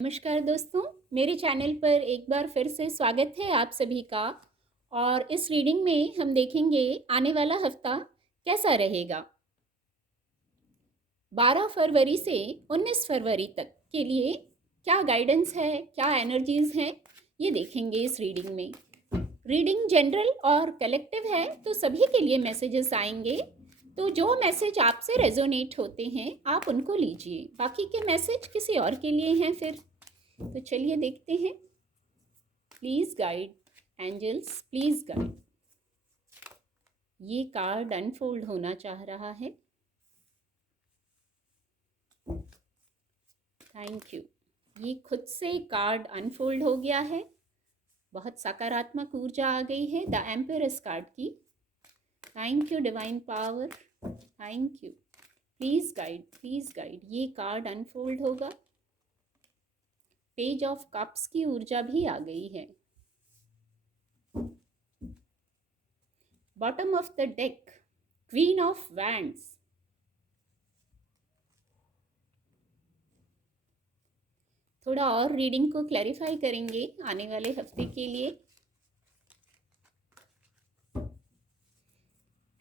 नमस्कार दोस्तों, मेरे चैनल पर एक बार फिर से स्वागत है आप सभी का। और इस रीडिंग में हम देखेंगे आने वाला हफ्ता कैसा रहेगा। 12 फरवरी से 19 फरवरी तक के लिए क्या गाइडेंस है, क्या एनर्जीज हैं, ये देखेंगे इस रीडिंग में। रीडिंग जनरल और कलेक्टिव है, तो सभी के लिए मैसेजेस आएंगे। तो जो मैसेज आपसे रेजोनेट होते हैं आप उनको लीजिए, बाकी के मैसेज किसी और के लिए हैं। फिर तो चलिए देखते हैं। Please guide angels, please guide. ये कार्ड अनफोल्ड होना चाह रहा है। Thank you. ये खुद से कार्ड अनफोल्ड हो गया है। बहुत सकारात्मक ऊर्जा आ गई है द एम्परस कार्ड की। Thank you divine power, thank you. Please guide, please guide. ये कार्ड अनफोल्ड होगा। पेज ऑफ कप्स की ऊर्जा भी आ गई है। Bottom of the deck, queen of wands. थोड़ा और रीडिंग को क्लैरिफाई करेंगे आने वाले हफ्ते के लिए।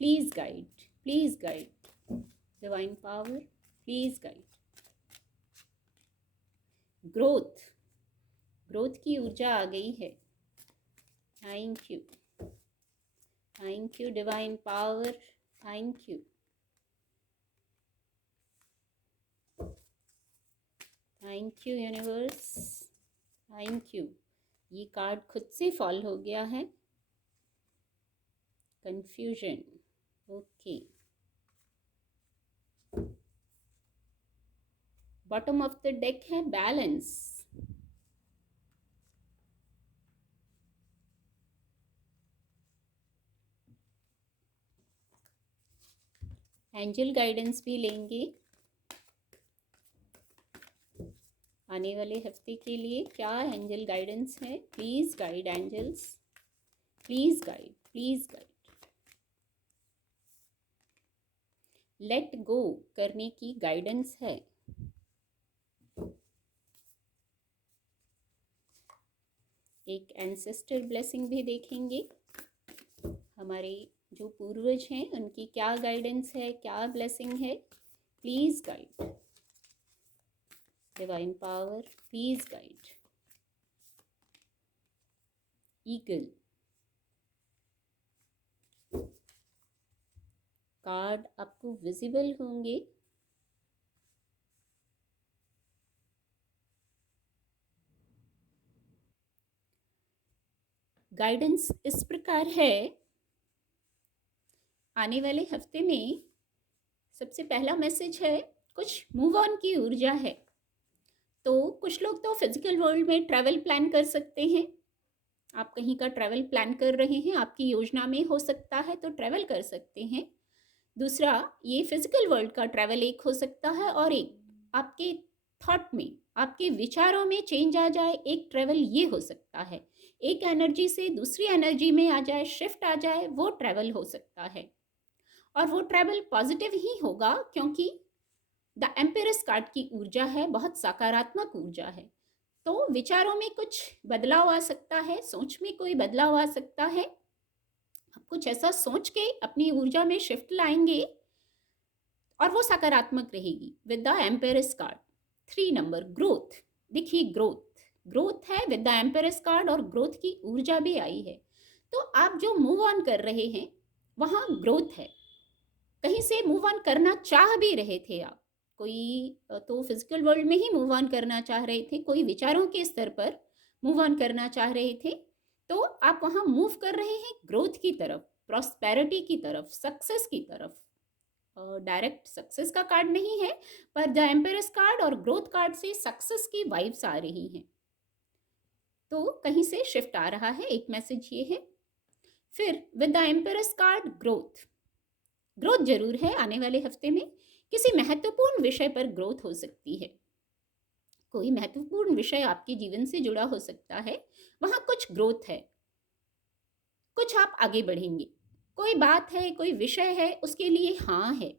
Please guide divine power, please guide. Growth, growth की ऊर्जा आ गई है। Thank you, thank you divine power, thank you, thank you universe, thank you. ये कार्ड खुद से फॉल हो गया है। Confusion, okay. Bottom of the deck है बैलेंस। एंजल गाइडेंस भी लेंगे आने वाले हफ्ते के लिए। क्या एंजल गाइडेंस है? Please guide angels, please guide, please guide. Let go करने की गाइडेंस है। एक एंसेस्टर ब्लेसिंग भी देखेंगे। हमारे जो पूर्वज हैं उनकी क्या गाइडेंस है, क्या ब्लेसिंग है। Please guide divine power, please guide. Eagle card आपको विजिबल होंगे। गाइडेंस इस प्रकार है। आने वाले हफ्ते में सबसे पहला मैसेज है, कुछ मूव ऑन की ऊर्जा है। तो कुछ लोग तो फिजिकल वर्ल्ड में ट्रैवल प्लान कर सकते हैं। आप कहीं का ट्रैवल प्लान कर रहे हैं, आपकी योजना में हो सकता है, तो ट्रैवल कर सकते हैं। दूसरा, ये फिजिकल वर्ल्ड का ट्रैवल एक हो सकता है, और एक आपके थॉट में, आपके विचारों में चेंज आ जाए, एक ट्रैवल ये हो सकता है। एक एनर्जी से दूसरी एनर्जी में आ जाए, शिफ्ट आ जाए, वो ट्रैवल हो सकता है। और वो ट्रैवल पॉजिटिव ही होगा, क्योंकि द एम्पेरस कार्ड की ऊर्जा है, बहुत सकारात्मक ऊर्जा है। तो विचारों में कुछ बदलाव आ सकता है, सोच में कोई बदलाव आ सकता है। आप कुछ ऐसा सोच के अपनी ऊर्जा में शिफ्ट लाएंगे और वो सकारात्मक रहेगी। With the empress card 3 number, growth. देखिए ग्रोथ, ग्रोथ है विद द एम्पेरस कार्ड, और ग्रोथ की ऊर्जा भी आई है। तो आप जो मूव ऑन कर रहे हैं वहाँ ग्रोथ है। कहीं से मूव ऑन करना चाह भी रहे थे आप, कोई तो फिजिकल वर्ल्ड में ही मूव ऑन करना चाह रहे थे, कोई विचारों के स्तर पर मूव ऑन करना चाह रहे थे, तो आप वहाँ मूव कर रहे हैं ग्रोथ की तरफ, प्रॉस्पेरिटी की तरफ, सक्सेस की तरफ। डायरेक्ट सक्सेस का कार्ड नहीं है, पर द एम्पेरस कार्ड और ग्रोथ कार्ड से सक्सेस की वाइब्स आ रही हैं। तो कहीं से शिफ्ट आ रहा है, एक मैसेज ये है। फिर with the empress card growth, growth जरूर है आने वाले हफ्ते में। किसी महत्वपूर्ण विषय पर ग्रोथ हो सकती है। कोई महत्वपूर्ण विषय आपके जीवन से जुड़ा हो सकता है, वहां कुछ ग्रोथ है, कुछ आप आगे बढ़ेंगे। कोई बात है, कोई विषय है, उसके लिए हाँ है।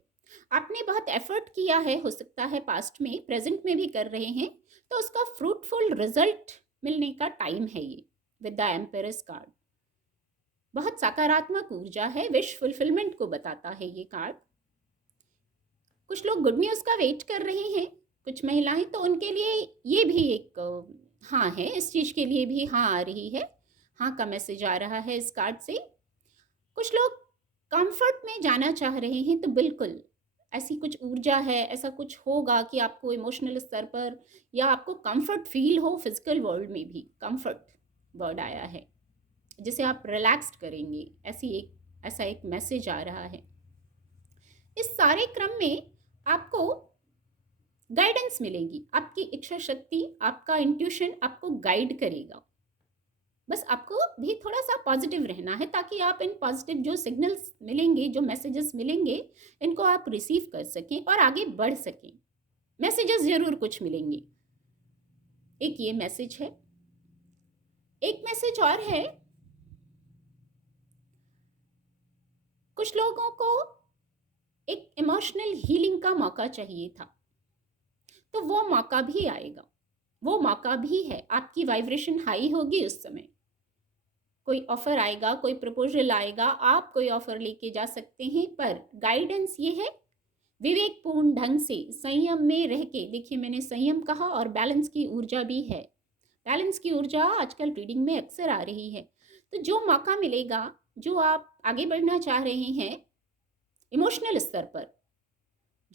आपने बहुत एफर्ट किया है, हो सकता है पास्ट में, प्रेजेंट में भी कर रहे हैं, तो उसका फ्रूटफुल रिजल्ट मिलने का टाइम है ये विद द एम्पेरस कार्ड। बहुत सकारात्मक ऊर्जा है, विश फुलफिलमेंट को बताता है ये कार्ड। कुछ लोग गुड न्यूज़ का वेट कर रहे हैं, कुछ महिलाएं, तो उनके लिए ये भी एक हाँ है, इस चीज़ के लिए भी हाँ आ रही है, हाँ का मैसेज आ रहा है इस कार्ड से। कुछ लोग कंफर्ट में जाना चाह रहे हैं, तो बिल्कुल ऐसी कुछ ऊर्जा है, ऐसा कुछ होगा कि आपको इमोशनल स्तर पर या आपको कंफर्ट फील हो। फिजिकल वर्ल्ड में भी कंफर्ट वर्ड आया है, जिसे आप रिलैक्स्ड करेंगे, ऐसा एक मैसेज आ रहा है। इस सारे क्रम में आपको गाइडेंस मिलेगी, आपकी इच्छा शक्ति, आपका इंट्यूशन आपको गाइड करेगा। बस आपको भी थोड़ा सा पॉजिटिव रहना है, ताकि आप इन पॉजिटिव जो सिग्नल्स मिलेंगे, जो मैसेजेस मिलेंगे, इनको आप रिसीव कर सकें और आगे बढ़ सकें। मैसेजेस जरूर कुछ मिलेंगे। एक ये मैसेज है। एक मैसेज और है, कुछ लोगों को एक इमोशनल हीलिंग का मौका चाहिए था, तो वो मौका भी आएगा, वो मौका भी है। आपकी वाइब्रेशन हाई होगी उस समय, कोई ऑफर आएगा, कोई प्रपोजल आएगा, आप कोई ऑफर लेके जा सकते हैं। पर गाइडेंस ये है, विवेकपूर्ण ढंग से संयम में रह के, देखिए मैंने संयम कहा, और बैलेंस की ऊर्जा भी है। बैलेंस की ऊर्जा आजकल रीडिंग में अक्सर आ रही है। तो जो मौका मिलेगा, जो आप आगे बढ़ना चाह रहे हैं इमोशनल स्तर पर,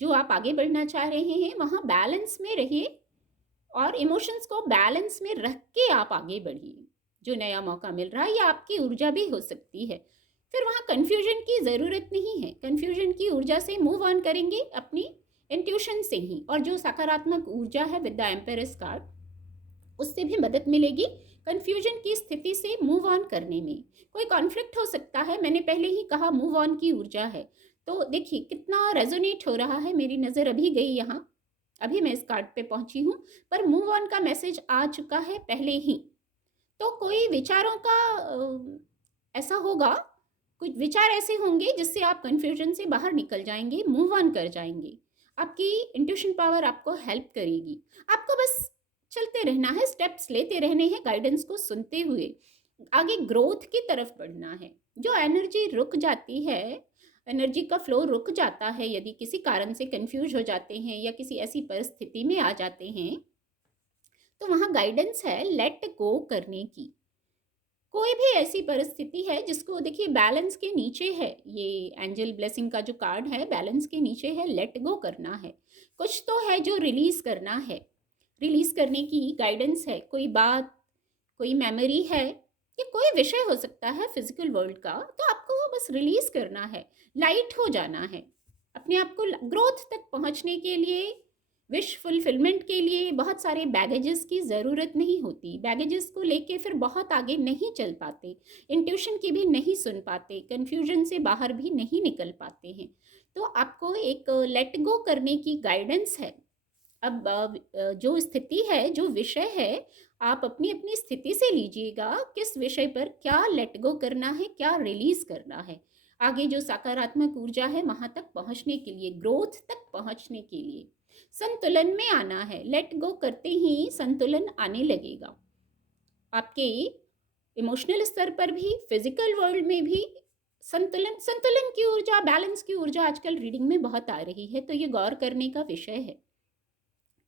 जो आप आगे बढ़ना चाह रहे हैं, वहाँ बैलेंस में रहिए और इमोशंस को बैलेंस में रख के आप आगे बढ़िए। जो नया मौका मिल रहा है, ये आपकी ऊर्जा भी हो सकती है। फिर वहाँ कन्फ्यूजन की ज़रूरत नहीं है। कन्फ्यूजन की ऊर्जा से मूव ऑन करेंगे अपनी इंट्यूशन से ही, और जो सकारात्मक ऊर्जा है विद द एम्पेरस कार्ड, उससे भी मदद मिलेगी कन्फ्यूजन की स्थिति से मूव ऑन करने में। कोई कॉन्फ्लिक्ट हो सकता है, मैंने पहले ही कहा मूव ऑन की ऊर्जा है। तो देखिए कितना रेजोनेट हो रहा है, मेरी नज़र अभी गई यहाँ, अभी मैं इस कार्ड पे पहुंची हूँ, पर मूव ऑन का मैसेज आ चुका है पहले ही। तो कोई विचारों का ऐसा होगा, कुछ विचार ऐसे होंगे जिससे आप कन्फ्यूजन से बाहर निकल जाएंगे, मूव ऑन कर जाएंगे। आपकी इंट्यूशन पावर आपको हेल्प करेगी। आपको बस चलते रहना है, स्टेप्स लेते रहने हैं, गाइडेंस को सुनते हुए आगे ग्रोथ की तरफ बढ़ना है। जो एनर्जी रुक जाती है, एनर्जी का फ्लो रुक जाता है, यदि किसी कारण से कंफ्यूज हो जाते हैं या किसी ऐसी परिस्थिति में आ जाते हैं, तो वहाँ गाइडेंस है लेट गो करने की। कोई भी ऐसी परिस्थिति है जिसको, देखिए बैलेंस के नीचे है, ये एंजल ब्लेसिंग का जो कार्ड है, बैलेंस के नीचे है, लेट गो करना है। कुछ तो है जो रिलीज करना है, रिलीज करने की गाइडेंस है। कोई बात, कोई मेमोरी है, या कोई विषय हो सकता है फिजिकल वर्ल्ड का, तो आपको वो बस रिलीज करना है, लाइट हो जाना है। अपने आप को ग्रोथ तक पहुंचने के लिए, विश फुलफिलमेंट के लिए बहुत सारे बैगेजेस की ज़रूरत नहीं होती। बैगेजेस को लेके फिर बहुत आगे नहीं चल पाते, इंट्यूशन की भी नहीं सुन पाते, कन्फ्यूजन से बाहर भी नहीं निकल पाते हैं। तो आपको एक लेट गो करने की गाइडेंस है। अब जो स्थिति है, जो विषय है, आप अपनी अपनी स्थिति से लीजिएगा, किस विषय पर क्या लेट गो करना है, क्या रिलीज करना है। आगे जो सकारात्मक ऊर्जा है वहां तक पहुंचने के लिए, ग्रोथ तक पहुंचने के लिए संतुलन में आना है। लेट गो करते ही संतुलन आने लगेगा आपके इमोशनल स्तर पर भी, फिजिकल वर्ल्ड में भी। संतुलन की ऊर्जा, बैलेंस की ऊर्जा आजकल रीडिंग में बहुत आ रही है। तो ये गौर करने का विषय है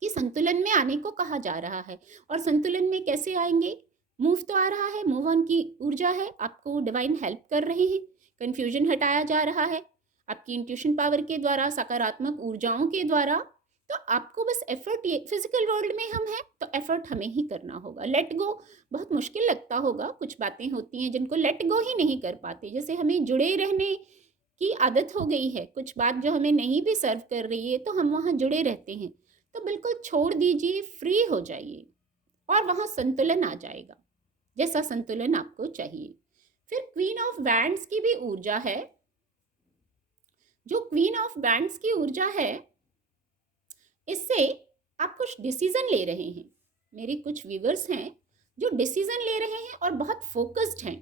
कि संतुलन में आने को कहा जा रहा है। और संतुलन में कैसे आएंगे? मूव तो आ रहा है, मूव ऑन की ऊर्जा है, आपको डिवाइन हेल्प कर रहे हैं, कंफ्यूजन हटाया जा रहा है आपकी इंट्यूशन पावर के द्वारा, सकारात्मक ऊर्जाओं के द्वारा। तो आपको बस एफर्ट, ये फिजिकल वर्ल्ड में हम हैं तो एफर्ट हमें ही करना होगा। लेट गो बहुत मुश्किल लगता होगा, कुछ बातें होती हैं जिनको लेट गो ही नहीं कर पाते। जैसे हमें जुड़े रहने की आदत हो गई है, कुछ बात जो हमें नहीं भी सर्व कर रही है तो हम वहाँ जुड़े रहते हैं। तो बिल्कुल छोड़ दीजिए, फ्री हो जाइए और वहाँ संतुलन आ जाएगा, जैसा संतुलन आपको चाहिए। फिर क्वीन ऑफ वैंड्स की भी ऊर्जा है। जो क्वीन ऑफ वैंड्स की ऊर्जा है, इससे आप कुछ डिसीजन ले रहे हैं। मेरे कुछ व्यूअर्स हैं जो डिसीजन ले रहे हैं और बहुत फोकस्ड हैं,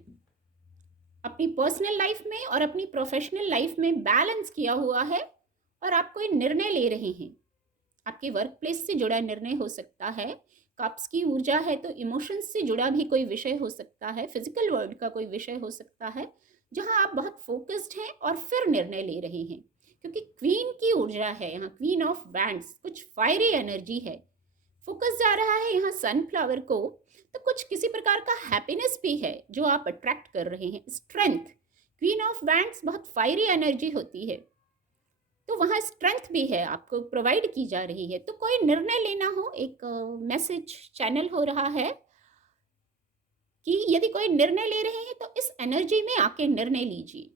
अपनी पर्सनल लाइफ में और अपनी प्रोफेशनल लाइफ में बैलेंस किया हुआ है और आप कोई निर्णय ले रहे हैं, आपके वर्क प्लेस से जुड़ा निर्णय हो सकता है। कप्स की ऊर्जा है तो इमोशंस से जुड़ा भी कोई विषय हो सकता है, फिजिकल वर्ल्ड का कोई विषय हो सकता है, जहां आप बहुत फोकस्ड हैं और फिर निर्णय ले रहे हैं। क्योंकि क्वीन की ऊर्जा है यहाँ, क्वीन ऑफ वैंड्स, कुछ फायरी एनर्जी है, फोकस जा रहा है यहाँ सनफ्लावर को। तो कुछ किसी प्रकार का हैप्पीनेस भी है जो आप अट्रैक्ट कर रहे हैं, स्ट्रेंथ। क्वीन ऑफ वैंड्स बहुत फायरी एनर्जी होती है, तो वहाँ स्ट्रेंथ भी है, आपको प्रोवाइड की जा रही है। तो कोई निर्णय लेना हो, एक मैसेज चैनल हो रहा है कि यदि कोई निर्णय ले रहे हैं तो इस एनर्जी में आके निर्णय लीजिए।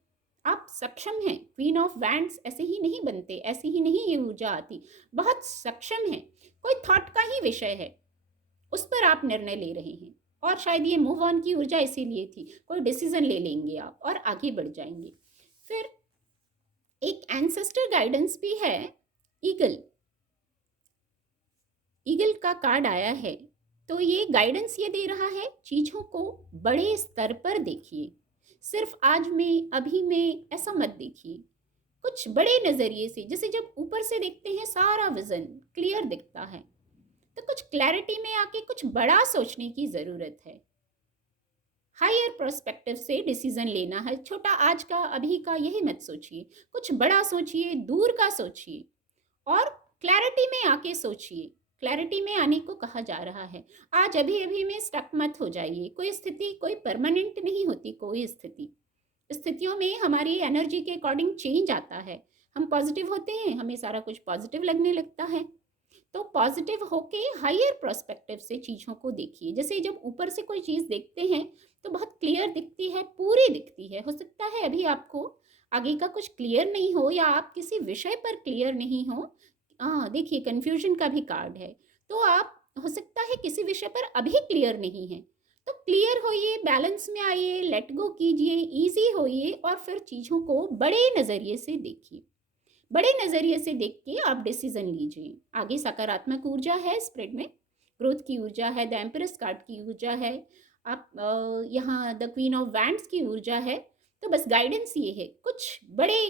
आप सक्षम हैं। क्वीन ऑफ वैंड्स ऐसे ही नहीं बनते, ऐसे ही नहीं ये ऊर्जा आती, बहुत सक्षम है। कोई थॉट का ही विषय है, उस पर आप निर्णय ले रहे हैं, और शायद ये मूव ऑन की ऊर्जा इसीलिए थी। कोई डिसीजन ले लेंगे आप और आगे बढ़ जाएंगे। फिर एक एंसेस्टर गाइडेंस भी है, ईगल। ईगल का कार्ड आया है, तो ये गाइडेंस ये दे रहा है, चीज़ों को बड़े स्तर पर देखिए, सिर्फ आज में, अभी में ऐसा मत देखिए, कुछ बड़े नज़रिए से। जैसे जब ऊपर से देखते हैं सारा विजन क्लियर दिखता है, तो कुछ क्लैरिटी में आके कुछ बड़ा सोचने की ज़रूरत है। हायर पर्सपेक्टिव से डिसीजन लेना है, छोटा आज का अभी का यही मत सोचिए, कुछ बड़ा सोचिए, दूर का सोचिए और क्लैरिटी में आके सोचिए। क्लैरिटी में आने को कहा जा रहा है। आज अभी अभी में स्टक मत हो जाइए। कोई स्थिति कोई परमानेंट नहीं होती, कोई स्थिति, स्थितियों में हमारी एनर्जी के अकॉर्डिंग चेंज आता है। हम पॉजिटिव होते हैं, हमें सारा कुछ पॉजिटिव लगने लगता है। तो पॉजिटिव होके हायर पर्सपेक्टिव से चीज़ों को देखिए। जैसे जब ऊपर से कोई चीज़ देखते हैं तो बहुत क्लियर दिखती है, पूरी दिखती है। हो सकता है अभी आपको आगे का कुछ क्लियर नहीं हो, या आप किसी विषय पर क्लियर नहीं हो। हाँ, देखिए कन्फ्यूजन का भी कार्ड है, तो आप हो सकता है किसी विषय पर अभी क्लियर नहीं है। तो क्लियर होइए, बैलेंस में आइए, लेट गो कीजिए, ईजी होइए और फिर चीज़ों को बड़े नज़रिए से देखिए। बड़े नज़रिए से देख के आप डिसीजन लीजिए। आगे सकारात्मक ऊर्जा है स्प्रेड में, ग्रोथ की ऊर्जा है, द एम्प्रेस कार्ड की ऊर्जा है, आप यहाँ द क्वीन ऑफ वैंड्स की ऊर्जा है। तो बस गाइडेंस ये है, कुछ बड़े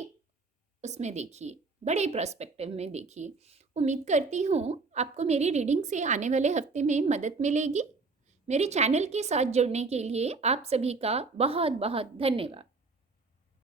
उसमें देखिए, बड़े पर्सपेक्टिव में देखिए। उम्मीद करती हूँ आपको मेरी रीडिंग से आने वाले हफ्ते में मदद मिलेगी। मेरे चैनल के साथ जुड़ने के लिए आप सभी का बहुत बहुत धन्यवाद।